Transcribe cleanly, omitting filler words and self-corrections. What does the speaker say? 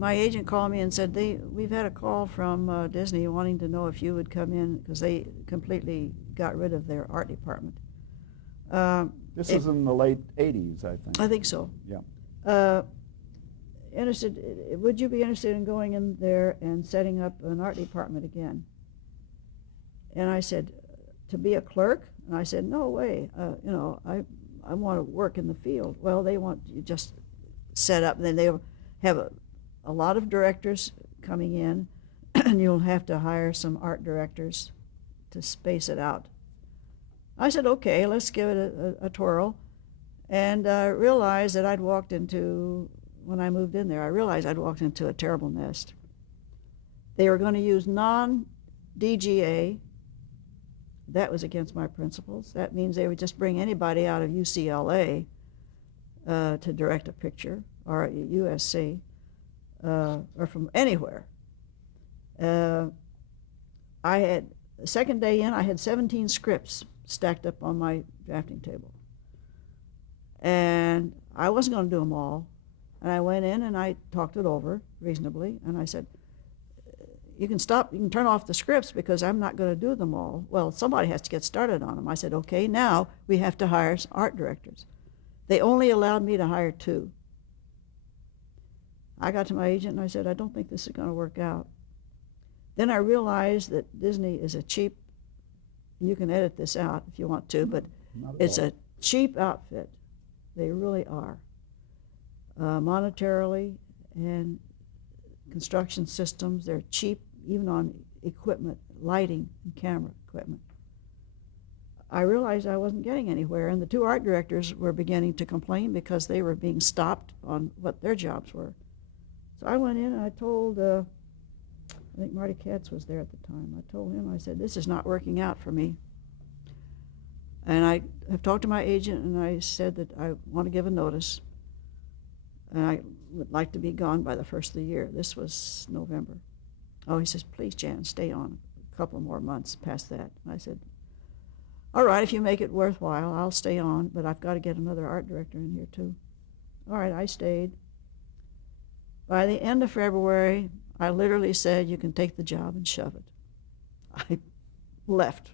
my agent called me and said, we've had a call from Disney wanting to know if you would come in, because they completely got rid of their art department. This is in the late 80s, I think. I think so. Yeah. Would you be interested in going in there and setting up an art department again? And I said, to be a clerk? And I said, no way. I want to work in the field. Well, they want you just set up, and then they'll have a lot of directors coming in, and you'll have to hire some art directors to space it out. I said, okay, let's give it a twirl. And I realized that when I moved in there, I realized I'd walked into a terrible nest. They were going to use non-DGA. That was against my principles. That means they would just bring anybody out of UCLA to direct a picture, or USC, or from anywhere. The second day in, I had 17 scripts stacked up on my drafting table. And I wasn't going to do them all. And I went in and I talked it over reasonably, and I said, you can turn off the scripts because I'm not going to do them all. Well, somebody has to get started on them. I said, okay, now we have to hire art directors. They only allowed me to hire 2. I got to my agent and I said, I don't think this is going to work out. Then I realized that Disney is a cheap, and you can edit this out if you want to, but it's a cheap outfit. They really are. Monetarily and construction systems, they're cheap, even on equipment, lighting and camera equipment. I realized I wasn't getting anywhere, and the 2 art directors were beginning to complain because they were being stopped on what their jobs were. So I went in and I told, I think Marty Katz was there at the time, I told him, I said, this is not working out for me. And I have talked to my agent and I said that I want to give a notice, and I would like to be gone by the first of the year. This was November. Oh, he says, please, Jan, stay on a couple more months past that. And I said, all right, if you make it worthwhile, I'll stay on, but I've got to get another art director in here too. All right, I stayed. By the end of February, I literally said, you can take the job and shove it. I left.